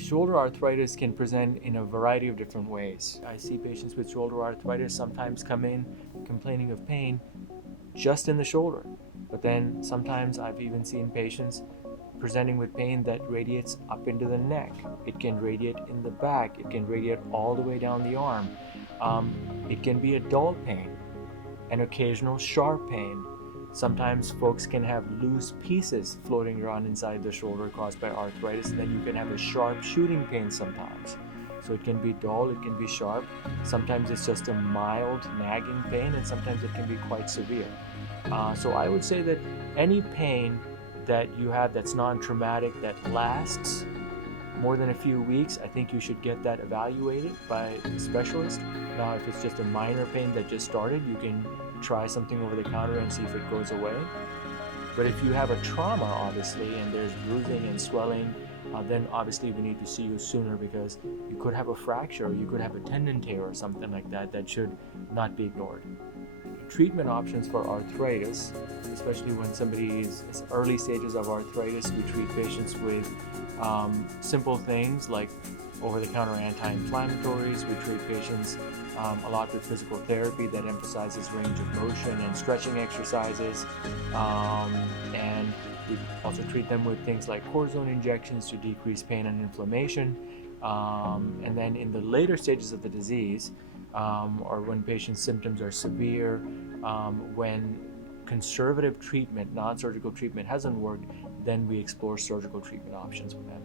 Shoulder arthritis can present in a variety of different ways. I see patients with shoulder arthritis sometimes come in complaining of pain just in the shoulder, but then sometimes I've even seen patients presenting with pain that radiates up into the neck. It can radiate in the back. It can radiate all the way down the arm. It can be a dull pain, an occasional sharp pain. Sometimes folks can have loose pieces floating around inside the shoulder caused by arthritis, and then you can have a sharp shooting pain sometimes. So it can be dull, it can be sharp. Sometimes it's just a mild nagging pain, and sometimes it can be quite severe. So I would say that any pain that you have that's non-traumatic, that lasts more than a few weeks, I think you should get that evaluated by a specialist. Now, if it's just a minor pain that just started, you can try something over the counter and see if it goes away. But if you have a trauma, obviously, and there's bruising and swelling, then obviously we need to see you sooner, because you could have a fracture, or you could have a tendon tear or something like that that should not be ignored. Treatment options for arthritis, especially when somebody is early stages of arthritis, we treat patients with simple things like over-the-counter anti-inflammatories. We treat patients a lot with physical therapy that emphasizes range of motion and stretching exercises, and we also treat them with things like cortisone injections to decrease pain and inflammation. And then in the later stages of the disease, or when patients' symptoms are severe, when conservative treatment, non-surgical treatment hasn't worked, then we explore surgical treatment options with them.